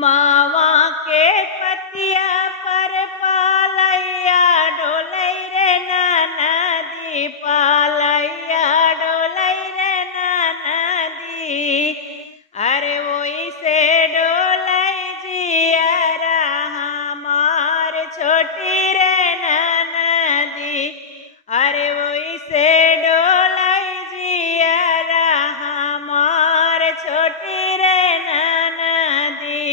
मावा के पतिया पर पालैया डोलै रे नदी, पालैया डोलै रे नदी। अरे वही से डोलै जियरा हमार छोटी रे नदी। अरे वही से डोलै जियरा हमार छोटी रे नदी।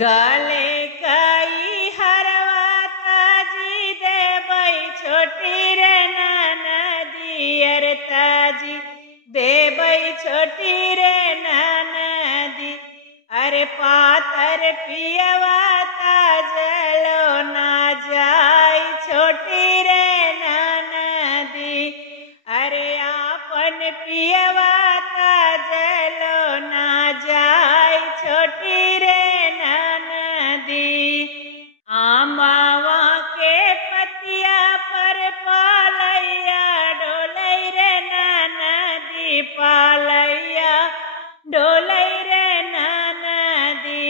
गले कई हरवा ताजी देबै छोटी रे नदी। अरे ताजी देबै छोटी रे नदी। अरे पातर पियवा ताजलो ना जाय छोटी रे नदी। अरे आपन पियवा ताजलो ना जाय छोटी रे नदी। आमावा के पतिया पर पालैया डोलै रे नदी, पालैया डोलै रे नदी।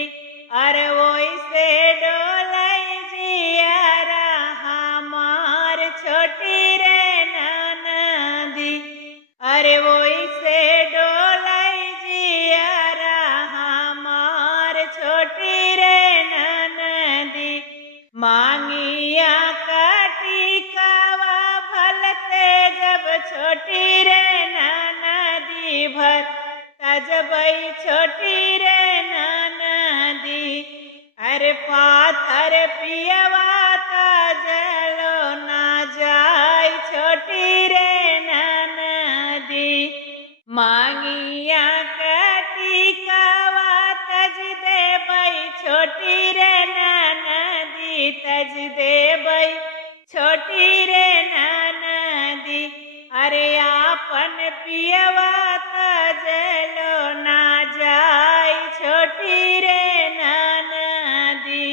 अरे वही से डोलै जियरा हमार छोटी रे नदी। अरे वही से डोलै जियरा हमार छोटी रे नदी। मांगिया काटी कावा भलते जब छोटी रे नदी भर तजबै छोटी रे नदी। अरे पाथर पियवा ताजलो ना जाय छोटी रे नदी। मांगिया काटी कावा तज देबै छोटी रे नदी, तज देबै छोटी रे नदी। अरे आपन पियवा ताजलो ना जाय छोटी रे नदी।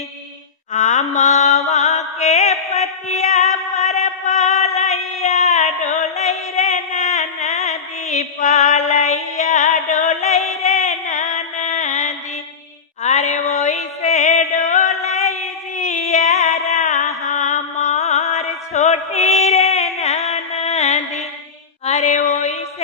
आमावा के पतिया पर पालैया डोलै रे नदी, पालैया डोलै रे नदी। अरे वही से डोलै जियरा हमार छोटी रे नदी। अरे वही से